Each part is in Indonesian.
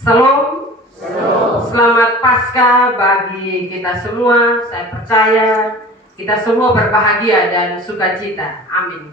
Salam. Selamat Paskah bagi kita semua. Saya percaya kita semua berbahagia dan sukacita. Amin.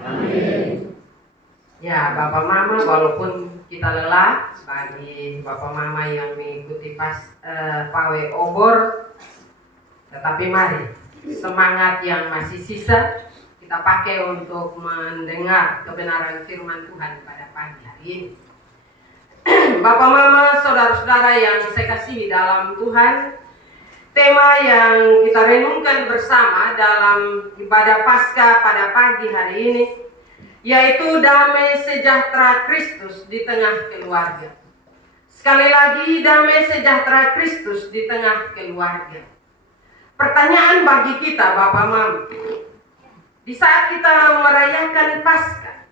Amin. Ya, Bapak Mama, walaupun kita lelah, bagi Bapak Mama yang mengikuti pawai obor, tetapi mari semangat yang masih sisa kita pakai untuk mendengar kebenaran firman Tuhan pada pagi hari ini. Bapak Mama, saudara-saudara yang saya kasihi dalam Tuhan, tema yang kita renungkan bersama dalam ibadah Paskah pada pagi hari ini yaitu damai sejahtera Kristus di tengah keluarga. Sekali lagi, damai sejahtera Kristus di tengah keluarga. Pertanyaan bagi kita, Bapak Mama, di saat kita merayakan Paskah,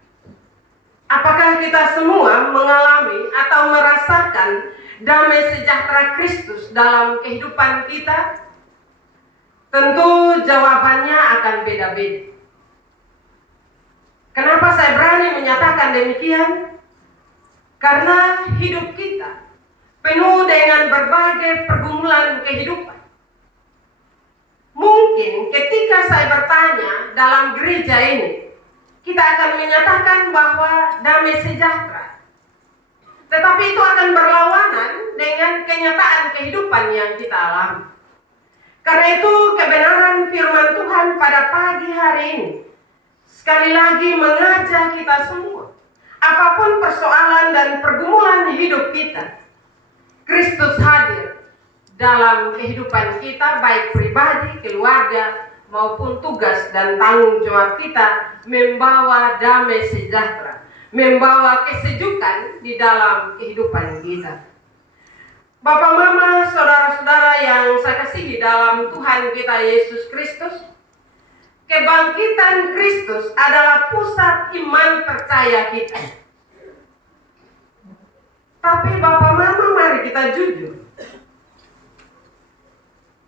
apakah kita semua mengalami atau merasakan damai sejahtera Kristus dalam kehidupan kita? Tentu jawabannya akan beda-beda. Kenapa saya berani menyatakan demikian? Karena hidup kita penuh dengan berbagai pergumulan kehidupan. Mungkin ketika saya bertanya dalam gereja ini, kita akan menyatakan bahwa damai sejahtera. Tetapi itu akan berlawanan dengan kenyataan kehidupan yang kita alami. Karena itu kebenaran firman Tuhan pada pagi hari ini sekali lagi mengajak kita semua, apapun persoalan dan pergumulan hidup kita, Kristus hadir dalam kehidupan kita, baik pribadi, keluarga, maupun tugas dan tanggung jawab kita membawa damai sejahtera, membawa kesejukan di dalam kehidupan kita. Bapak Mama, saudara-saudara yang saya kasihi dalam Tuhan kita Yesus Kristus, kebangkitan Kristus adalah pusat iman percaya kita. Tapi Bapak Mama, mari kita jujur.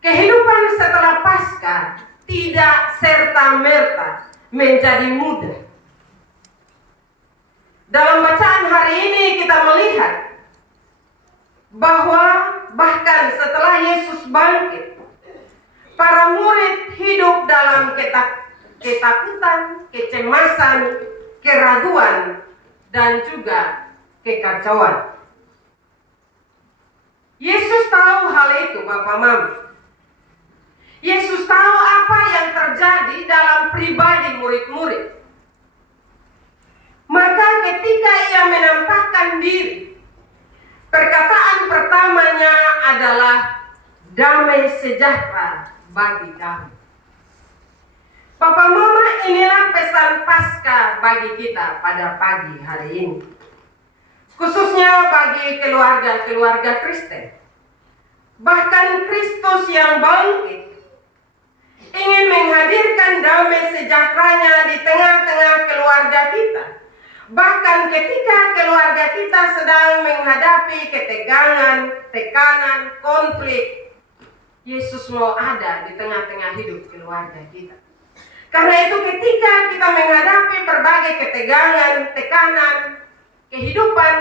Kehidupan setelah Paskah tidak serta-merta menjadi mudah. Dalam bacaan hari ini kita melihat bahwa bahkan setelah Yesus bangkit, para murid hidup dalam ketakutan, kecemasan, keraguan, dan juga kekacauan. Yesus tahu hal itu, Bapak Mama. Yesus tahu apa yang terjadi dalam pribadi murid-murid. Maka ketika ia menampakkan diri, perkataan pertamanya adalah damai sejahtera bagi kami. Bapak Mama, inilah pesan Paskah bagi kita pada pagi hari ini. Khususnya bagi keluarga-keluarga Kristen. Bahkan Kristus yang bangkit ingin menghadirkan damai sejahteranya di tengah-tengah keluarga kita. Bahkan ketika keluarga kita sedang menghadapi ketegangan, tekanan, konflik, Yesus mau ada di tengah-tengah hidup keluarga kita. Karena itu ketika kita menghadapi berbagai ketegangan, tekanan, kehidupan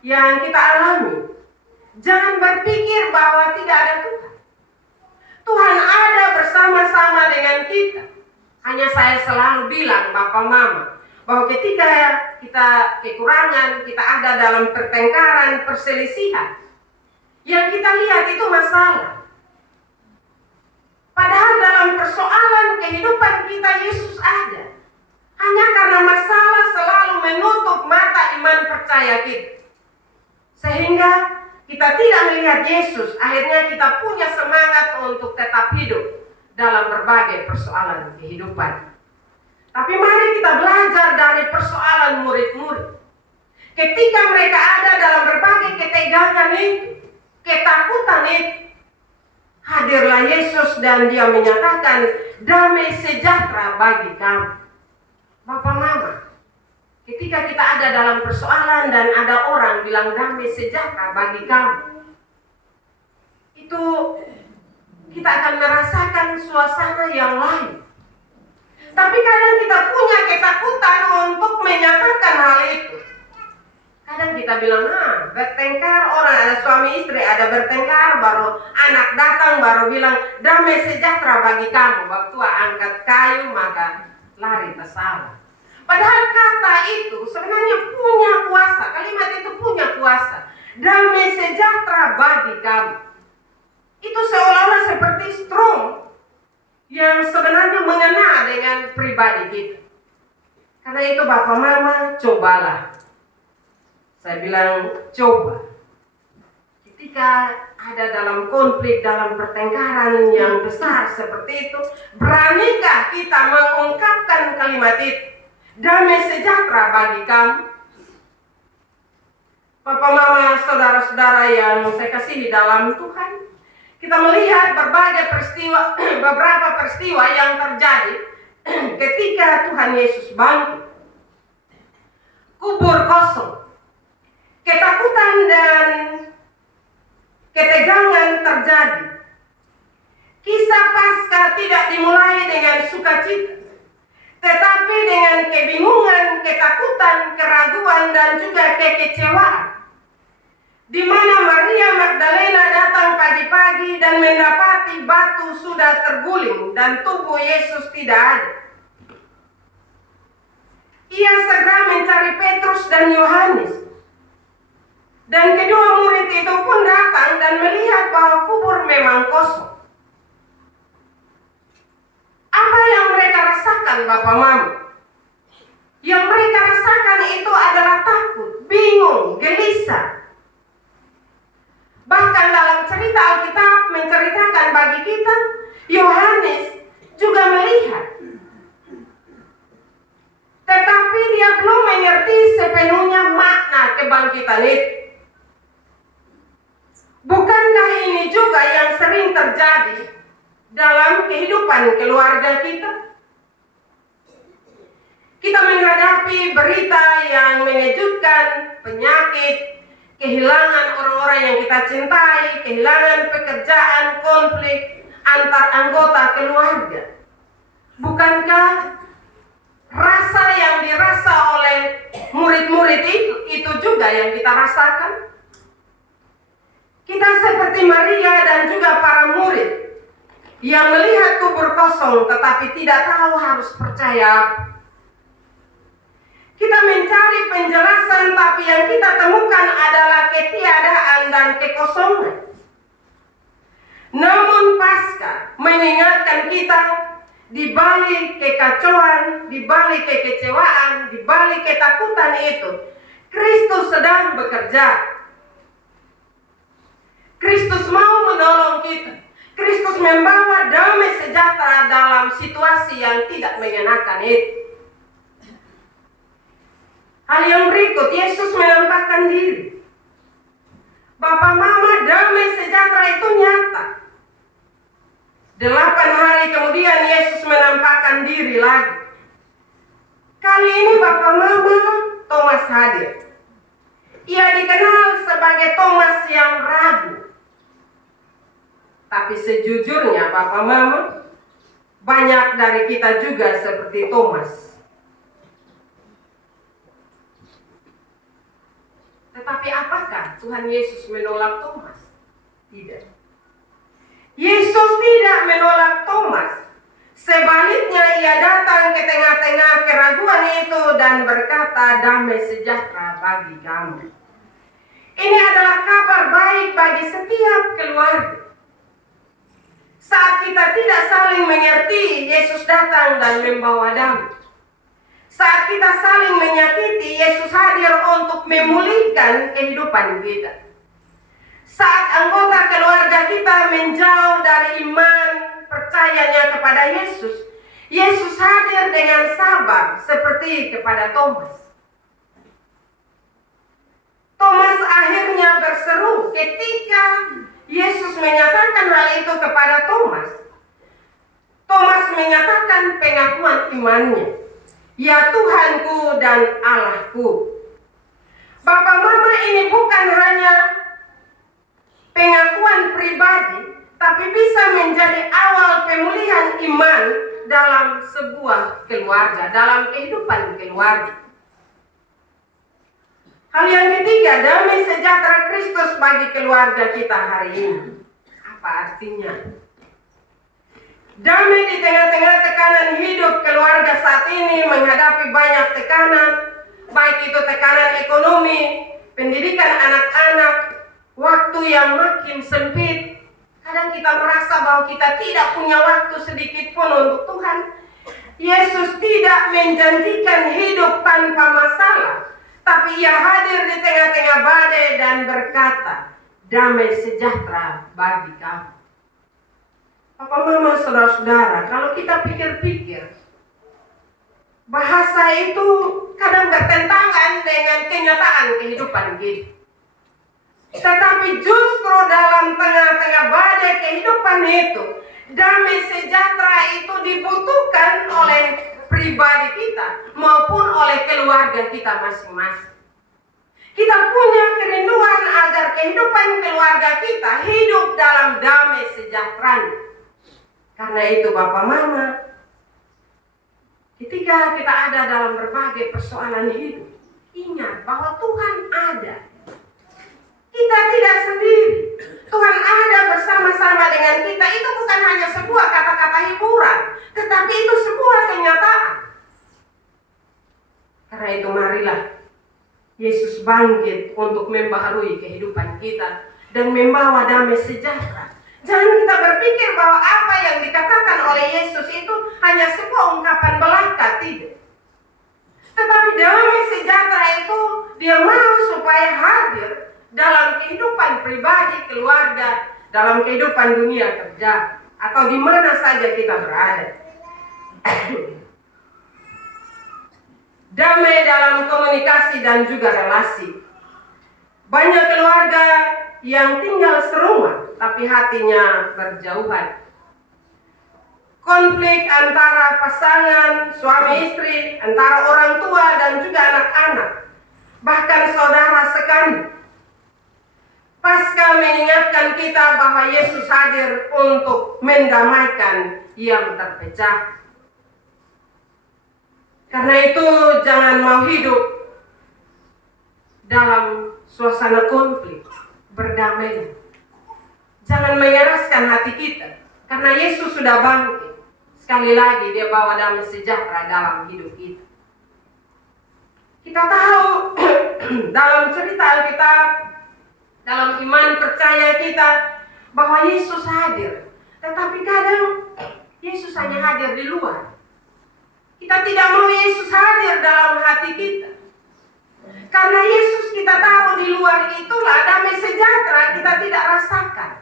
yang kita alami, jangan berpikir bahwa tidak ada Tuhan. Tuhan ada bersama-sama dengan kita. Hanya saya selalu bilang, Bapak Mama, bahwa ketika kita kekurangan, kita ada dalam pertengkaran, perselisihan, yang kita lihat itu masalah. Padahal dalam persoalan kehidupan kita Yesus ada. Hanya karena masalah selalu menutup mata iman percaya kita. Sehingga kita tidak melihat Yesus, akhirnya kita punya semangat untuk tetap hidup dalam berbagai persoalan kehidupan. Tapi mari kita belajar dari persoalan murid-murid. Ketika mereka ada dalam berbagai ketegangan itu, ketakutan itu, hadirlah Yesus dan dia menyatakan damai sejahtera bagi kamu. Bapak Mama, ketika kita ada dalam persoalan dan ada orang bilang damai sejahtera bagi kamu, itu kita akan merasakan suasana yang lain. Tapi kadang kita punya ketakutan untuk menyatakan hal itu. Kadang kita bilang, bertengkar, orang ada suami istri ada bertengkar, baru anak datang baru bilang damai sejahtera bagi kamu. Waktu angkat kayu maka lari tersalah. Padahal kata itu sebenarnya punya kuasa, kalimat itu punya kuasa. Damai sejahtera bagi kamu. Itu seolah-olah seperti strong yang sebenarnya mengena dengan pribadi kita. Karena itu Bapak Mama, cobalah. Saya bilang coba. Ketika ada dalam konflik, dalam pertengkaran yang besar seperti itu, beranikah kita mengungkapkan kalimat itu? Damai sejahtera bagi kamu. Bapak Mama, saudara-saudara yang saya kasihi dalam Tuhan, kita melihat beberapa peristiwa yang terjadi ketika Tuhan Yesus bangkit. Kubur kosong, ketakutan dan ketegangan terjadi. Kisah Paskah tidak dimulai dengan sukacita, tetapi dengan kebingungan, ketakutan, keraguan, dan juga kekecewaan. Di mana Maria Magdalena datang pagi-pagi dan mendapati batu sudah terguling dan tubuh Yesus tidak ada. Ia segera mencari Petrus dan Yohanes. Dan kedua murid itu pun datang dan melihat bahwa kubur memang kosong. Apa yang mereka rasakan, Bapak Mama? Yang mereka rasakan itu adalah takut, bingung, gelisah. Bahkan dalam cerita Alkitab menceritakan bagi kita, Yohanes juga melihat. Tetapi dia belum mengerti sepenuhnya makna kebangkitan itu. Bukankah ini juga yang sering terjadi dalam kehidupan keluarga kita? Kita menghadapi berita yang mengejutkan, penyakit, kehilangan orang-orang yang kita cintai, kehilangan pekerjaan, konflik antar anggota keluarga. Bukankah rasa yang dirasa oleh murid-murid itu juga yang kita rasakan? Kita seperti Maria dan juga para murid yang melihat kubur kosong tetapi tidak tahu harus percaya. Kita mencari penjelasan, tapi yang kita temukan adalah ketiadaan dan kekosongan. Namun Paskah mengingatkan kita, di balik kekacauan, di balik kekecewaan, di balik ketakutan itu, Kristus sedang bekerja. Kristus mau menolong kita. Kristus membawa damai sejahtera dalam situasi yang tidak mengenakan itu. Hal yang berikut, Yesus menampakkan diri. Bapak Mama, damai sejahtera itu nyata. 8 hari kemudian Yesus menampakkan diri lagi. Kali ini Bapak Mama, Thomas hadir. Ia dikenal sebagai Thomas yang ragu. Tapi sejujurnya Bapak Mama, banyak dari kita juga seperti Thomas. Tetapi apakah Tuhan Yesus menolak Thomas? Tidak. Yesus tidak menolak Thomas. Sebaliknya ia datang ke tengah-tengah keraguan itu dan berkata, damai sejahtera bagi kamu. Ini adalah kabar baik bagi setiap keluarga. Saat kita tidak saling mengerti, Yesus datang dan membawa damai. Saat kita saling menyakiti, Yesus hadir untuk memulihkan kehidupan kita. Saat anggota keluarga kita menjauh dari iman percayanya kepada Yesus, Yesus hadir dengan sabar seperti kepada Thomas. Thomas akhirnya berseru ketika Yesus menyatakan hal itu kepada Thomas. Thomas menyatakan pengakuan imannya. Ya Tuhanku dan Allahku. Bapak Mama, ini bukan hanya pengakuan pribadi, tapi bisa menjadi awal pemulihan iman dalam sebuah keluarga, dalam kehidupan keluarga. Hal yang ketiga, damai sejahtera Kristus bagi keluarga kita hari ini. Apa artinya? Damai di tengah-tengah tekanan hidup keluarga saat ini menghadapi banyak tekanan, baik itu tekanan ekonomi, pendidikan anak-anak, waktu yang makin sempit. Kadang kita merasa bahwa kita tidak punya waktu sedikit pun untuk Tuhan. Yesus tidak menjanjikan hidup tanpa masalah, tapi Ia hadir di tengah-tengah badai dan berkata, damai sejahtera bagi kamu. Papa, mama, saudara-saudara, kalau kita pikir-pikir, bahasa itu kadang bertentangan dengan kenyataan kehidupan kita. Tetapi justru dalam tengah-tengah badai kehidupan itu, damai sejahtera itu dibutuhkan oleh pribadi kita maupun oleh keluarga kita masing-masing. Kita punya kerinduan agar kehidupan keluarga kita hidup dalam damai sejahtera. Karena itu Bapak Mama, ketika kita ada dalam berbagai persoalan hidup, ingat bahwa Tuhan ada. Kita tidak sendiri. Tuhan ada bersama-sama dengan kita. Itu bukan hanya sebuah kata-kata hiburan, tetapi itu sebuah kenyataan. Karena itu marilah Yesus bangkit untuk membaharui kehidupan kita dan membawa damai sejahtera. Jangan kita berpikir bahwa apa yang dikatakan oleh Yesus itu hanya sebuah ungkapan belaka, tidak. Tetapi damai sejahtera itu Dia mau supaya hadir dalam kehidupan pribadi, keluarga, dalam kehidupan dunia kerja, atau di mana saja kita berada. Damai dalam komunikasi dan juga relasi. Banyak keluarga yang tinggal serumah, tapi hatinya berjauhan. Konflik antara pasangan, suami istri, antara orang tua dan juga anak-anak, bahkan saudara sekandung. Pasca mengingatkan kita bahwa Yesus hadir untuk mendamaikan yang terpecah. Karena itu jangan mau hidup dalam suasana konflik, berdamai. Jangan menyeraskan hati kita, karena Yesus sudah bangkit. Sekali lagi Dia bawa damai sejahtera dalam hidup kita. Kita tahu dalam cerita Alkitab, dalam iman percaya kita bahwa Yesus hadir. Tetapi kadang Yesus hanya hadir di luar. Kita tidak mau Yesus hadir dalam hati kita. Karena Yesus kita taruh di luar, itulah damai sejahtera kita tidak rasakan.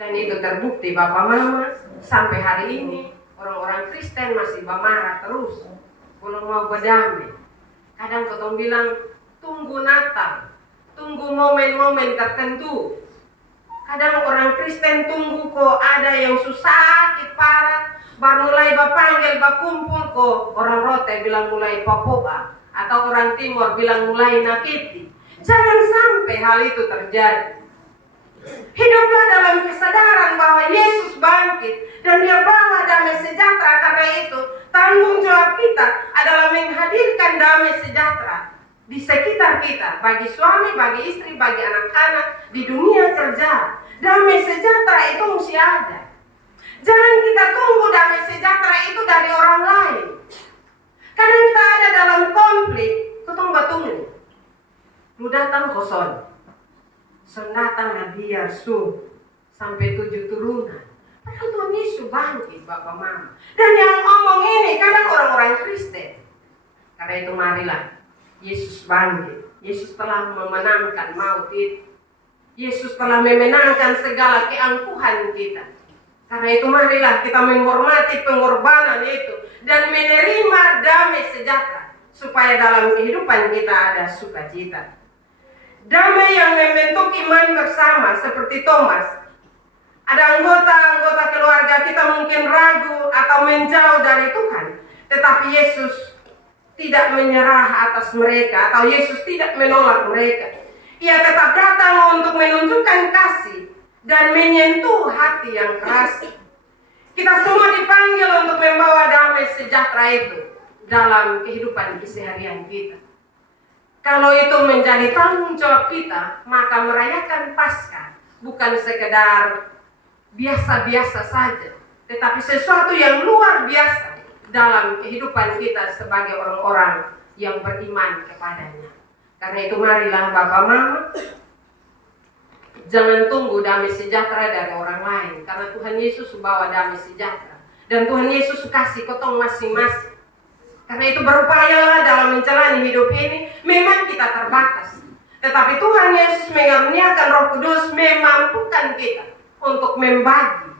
Dan itu terbukti Bapak Mama, sampai hari ini orang-orang Kristen masih marah terus, belum mau berdamai. Kadang ketong bilang tunggu Natal, tunggu momen-momen tertentu. Kadang orang Kristen tunggu kok ada yang susah, sakit parah, baru mulai bapanggil, bakumpul kok. Orang Rote bilang mulai papoa, atau orang Timur bilang mulai nakiti. Jangan sampai hal itu terjadi. Hiduplah dalam kesadaran bahwa Yesus bangkit dan Dia bawa damai sejahtera. Karena itu tanggung jawab kita adalah menghadirkan damai sejahtera di sekitar kita, bagi suami, bagi istri, bagi anak-anak, di dunia kerja. Damai sejahtera itu mesti ada. Jangan kita tunggu damai sejahtera itu dari orang lain. Kadang kita ada dalam konflik, ketong-batungin. Lu datang kosong. Sendatang biar sampai 7 turunan. Padahal Tuhan Yesus bangkit Bapak Mama. Dan yang ngomong ini kadang orang-orang Kristen. Karena itu marilah Yesus bangkit. Yesus telah memenangkan maut itu. Yesus telah memenangkan segala keangkuhan kita. Karena itu marilah kita menghormati pengorbanan itu dan menerima damai sejahtera supaya dalam kehidupan kita ada sukacita. Damai yang membentuk iman bersama seperti Thomas. Ada anggota-anggota keluarga kita mungkin ragu atau menjauh dari Tuhan, tetapi Yesus tidak menyerah atas mereka, atau Yesus tidak menolak mereka. Ia tetap datang untuk menunjukkan kasih dan menyentuh hati yang keras. Kita semua dipanggil untuk membawa damai sejahtera itu dalam kehidupan keseharian kita. Kalau itu menjadi tanggung jawab kita, maka merayakan Paskah bukan sekedar biasa-biasa saja, tetapi sesuatu yang luar biasa dalam kehidupan kita sebagai orang-orang yang beriman kepadanya. Karena itu marilah Bapak Mama, jangan tunggu damai sejahtera dari orang lain, karena Tuhan Yesus bawa damai sejahtera dan Tuhan Yesus kasih ketong masing-masing. Karena itu berupayalah dalam menjalani hidup ini. Memang kita terbatas, tetapi Tuhan Yesus mengaruniakan Roh Kudus memampukan kita untuk membagi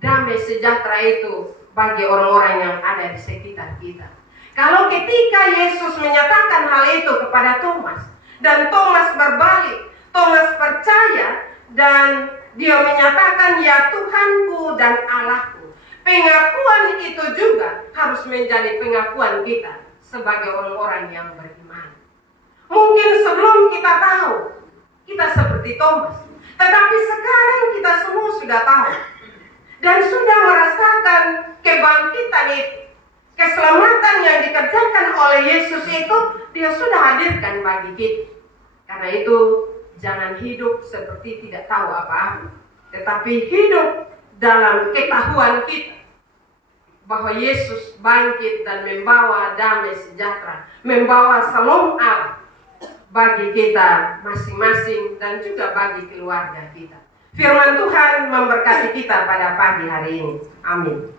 damai sejahtera itu bagi orang-orang yang ada di sekitar kita. Kalau ketika Yesus menyatakan hal itu kepada Thomas, dan Thomas berbalik, Thomas percaya, dan dia menyatakan, "Ya Tuhanku dan Allahku." Pengakuan itu juga harus menjadi pengakuan kita sebagai orang-orang yang beriman. Mungkin sebelum kita tahu, kita seperti Thomas, tetapi sekarang kita semua sudah tahu dan sudah merasakan kebangkitan itu. Keselamatan yang dikerjakan oleh Yesus itu Dia sudah hadirkan bagi kita. Karena itu jangan hidup seperti tidak tahu apa-apa, tetapi hidup dalam ketahuan kita bahwa Yesus bangkit dan membawa damai sejahtera, membawa Shalom Allah bagi kita masing-masing dan juga bagi keluarga kita. Firman Tuhan memberkati kita pada pagi hari ini. Amin.